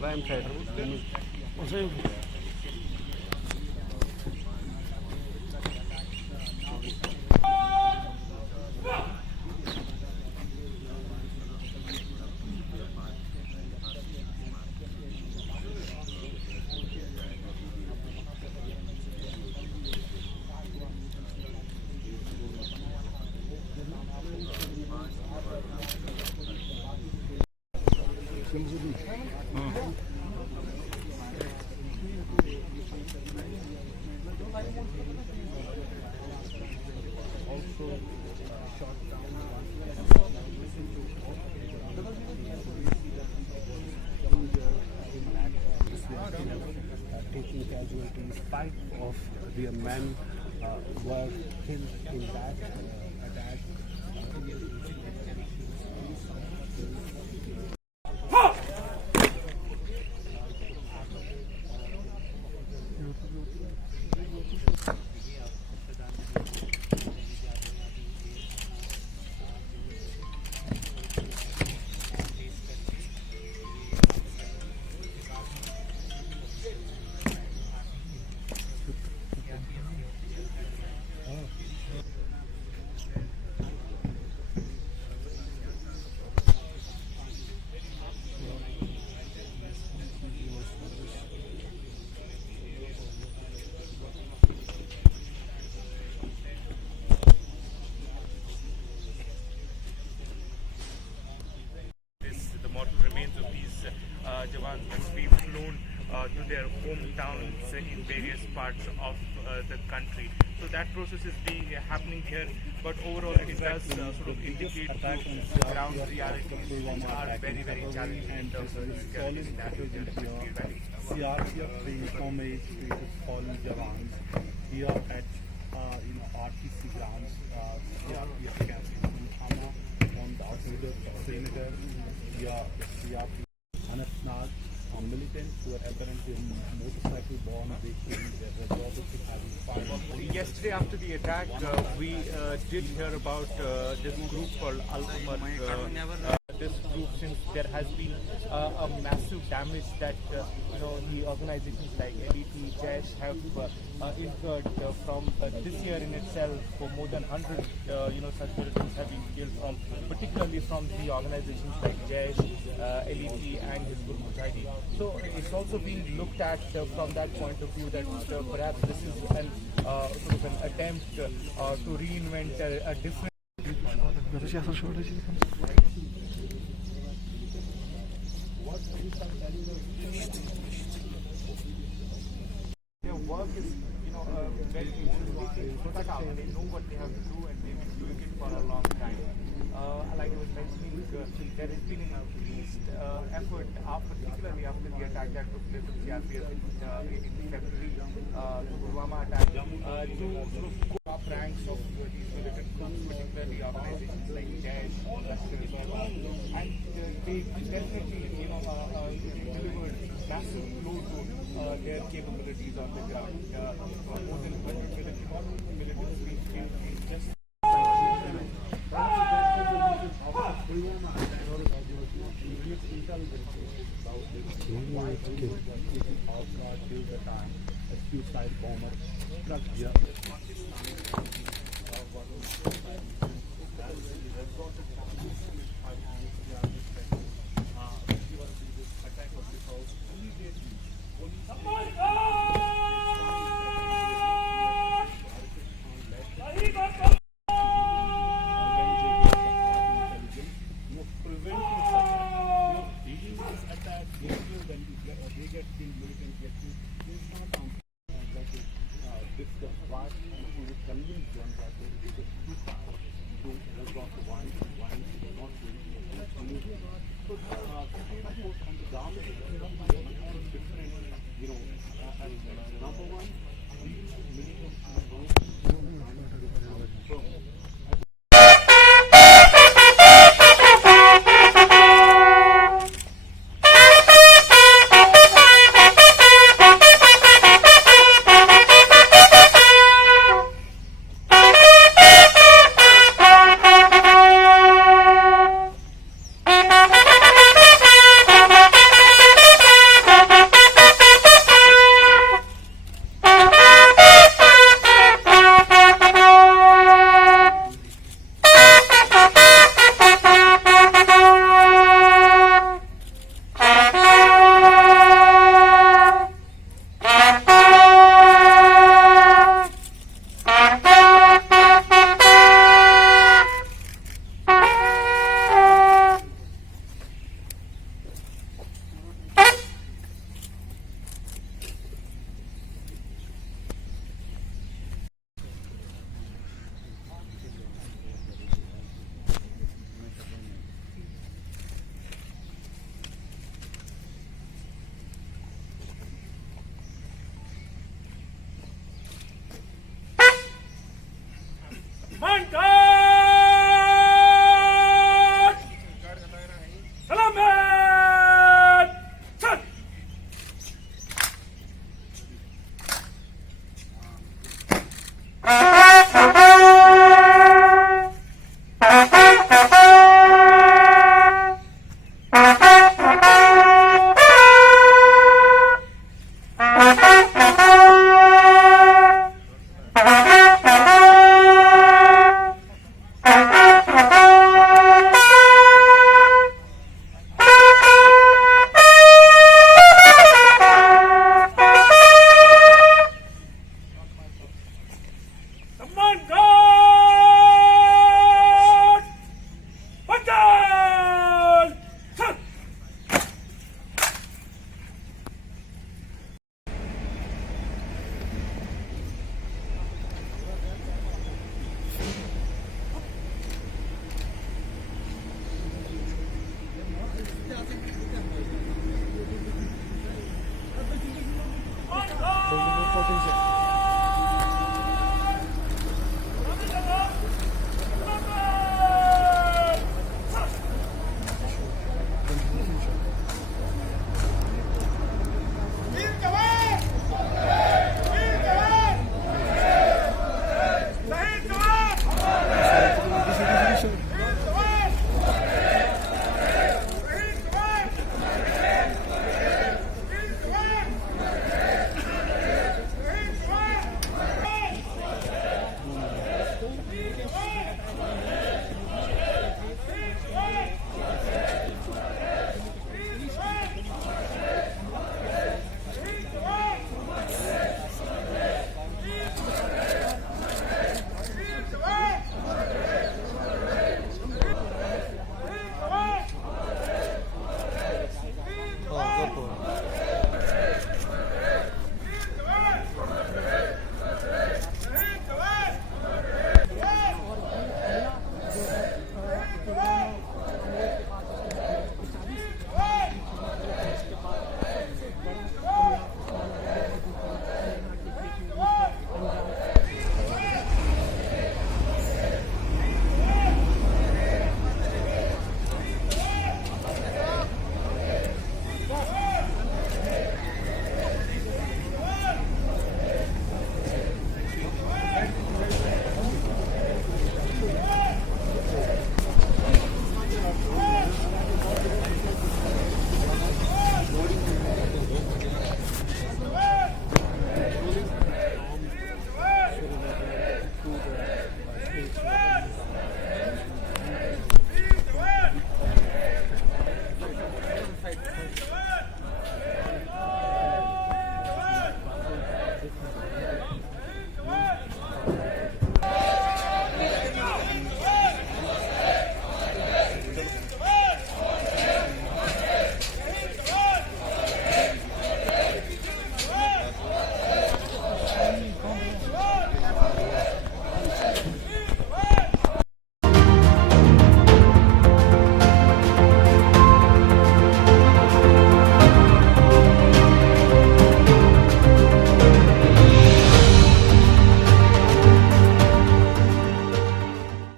Right side. Taking casualties. 5 of their men were killed in that attack. The mortal remains of these Jawans must be flown to their hometowns in various parts of the country. So that process is happening here, but overall it does sort of indicate to ground realities which are very, very challenging in terms of security scenarios in the Kashmir Valley. CRPF pays homage to its fallen Jawans here at RTC grounds. CRPF camp in Hama on the border of Srinagar. Here, CRPF Anantnag, militants who are apparently motorcycle-borne victims. Their job is to having fire. Yesterday after the attack, we did hear about this group called Al-Umar. This group, since there has been a massive damage that the organizations like LET, Jaish have incurred from this year in itself, for more than 100 such militants have been killed from, particularly from the organizations like Jaish, LET and Hizbul Mujahideen. So it's also being looked at from that point of view that perhaps this is an sort of an attempt to reinvent a different. Their work is, very versatile. They know what they have to do and they've been doing it for a long time. Like I was mentioning, there has been an increased effort, particularly after the attack that took place of CRPF in February, the Pulwama attack, to sort of go up ranks of these militant groups, particularly organizations like Jaish, and they definitely, delivered massive blow to their capabilities on the ground. More than 100 militants being killed in just a suicide bomber struck here.